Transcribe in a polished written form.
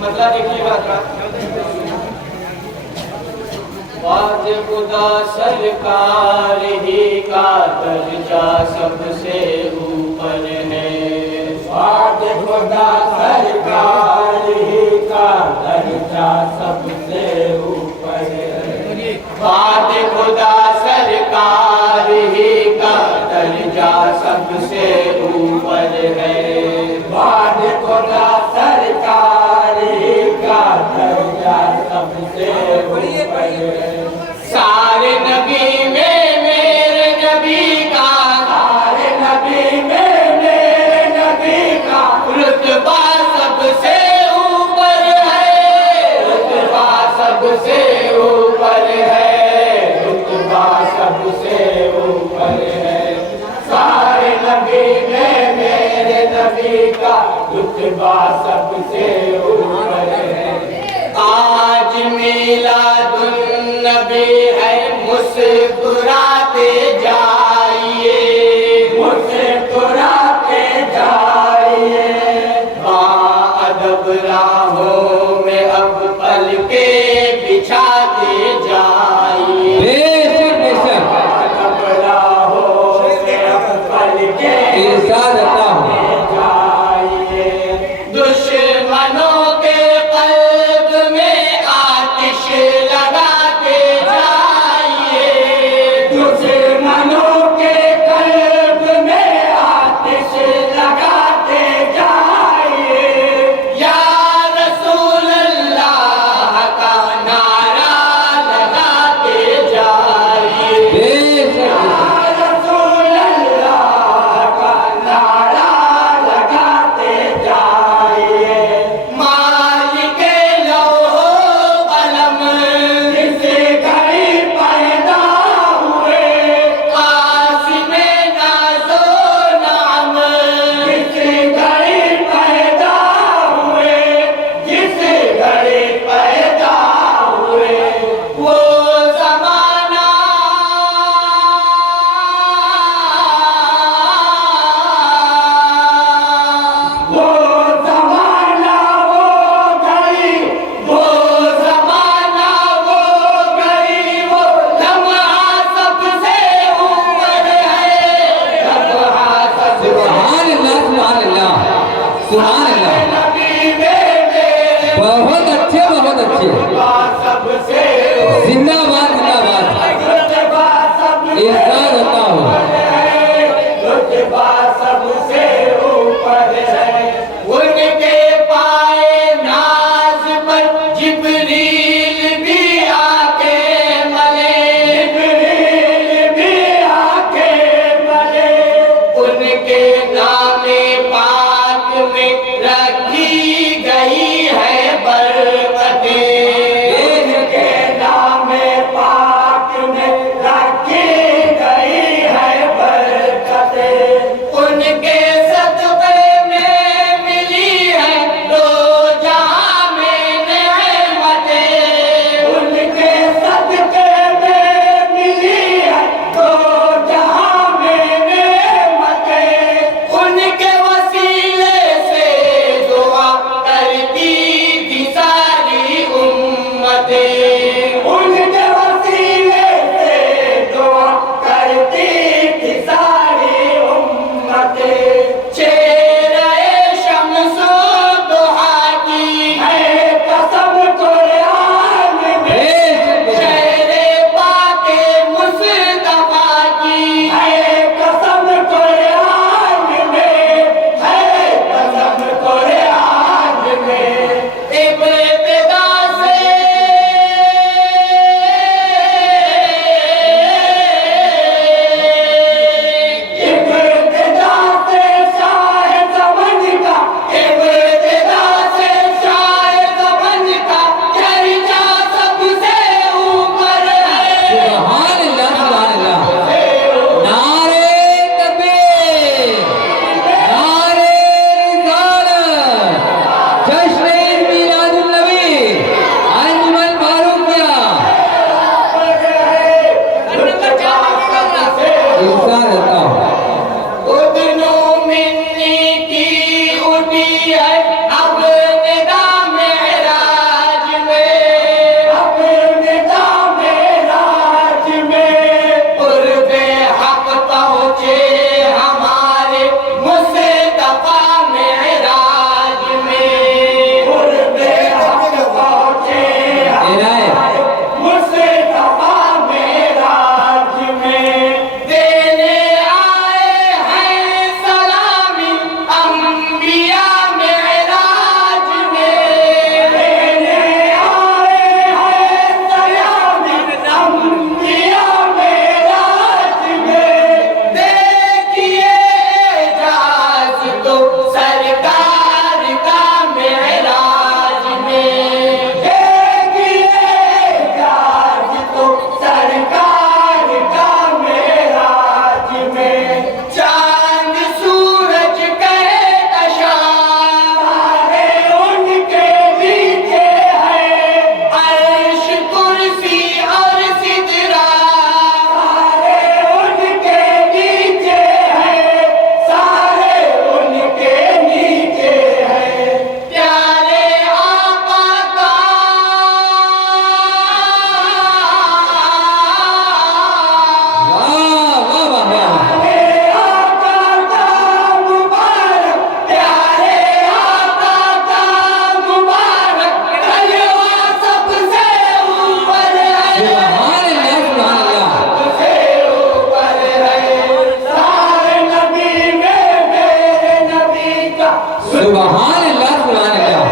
मतलब देखिएगा, बात खुदा सरकार ही का दर्जा सबसे ऊपर है। बात खुदा सरकार ही का दर्जा सबसे ऊपर है। बात खुदा सरकार ही का दर्जा सबसे ऊपर है। बात खुदा सरकार ही का दर्जा सबसे ऊपर है। सारे नबी में मेरे नबी का, सारे नबी में मेरे नबी का रुतबा सबसे ऊपर है। रुतबा सबसे ऊपर है। रुतबा सबसे ऊपर है। सारे नबी में मेरे नबी का रुतबा सबसे ऊपर है। आज मिलादुन नबी है, मुस्कुराते जाइए, मुस्कुराते जाइए। बाअदब राहों में अब पलके बिछाते जाइए। बेशक बेशक अदब राहों में अब पलके इरशाद अता हो। जाइए। दुश्मनों के कल्ब में आतिश लगाते जाइए। दुश्मनों के कल्ब में आतिश लगाते जाइए। या रसूल अल्लाह का नारा लगाते जाइए। बेशक रसूल अल्लाह का नारा लगाते जाइए। मालिक लौहो कलम जिस घड़ी पैदा हुए, कासिम नाज़ो नाम, जिस घड़ी पैदा हुए, जिस घड़ी पैदा हुए, वो ज़माना वो ज़माना वो घड़ी, वो ज़माना वो घड़ी, वो लम्हा सबसे ऊपर है। लम्हा सबसे सुभान अल्लाह सुभान अल्लाह सुभान अल्लाह। नबी में मेरे बहुत अच्छे बहुत अच्छे। सबसे जिंदाबाद जिंदाबाद। रुतबा सबसे इरशाद अता हो। रुतबा सबसे ऊपर है। उनके पाए नाज पर जिब्रील भी आके मले। जिब्रील भी आके मले। उनके नामे पाक में रखी गई है बरकतें। उनके नामे पाक में रखी गई है बरकतें। उनके सदक़े में मिली है दो जहां में नेमतें। उनके सदके में मिली है दो जहां में नेमतें। उनके वसीले से दुआ करती थी सारी उम्मतें। उनके वसीले से दुआ करती थी सारी उम्मतें। चेहरे शम्सो दुहा की है कसम कुरान में, बेशक बेशक चेहरे पाके मुस्तफा की है कसम कुरान में, है कसम कुरान में। इब्तिदा से इब्तिदा से शाह ज़मान का, इब्तिदा से शायद बन का चर्चा सबसे ऊपर है। सुभान अल्लाह सुभान अल्लाह। नारे तकबीर नारे रिसालत जश्न मिलादुन नबी अंजुमन फारूकिया। इरशाद अता हो। उदनो मिन्नी की उठी है अब निदा में सुभान अल्लाह सुभान अल्लाह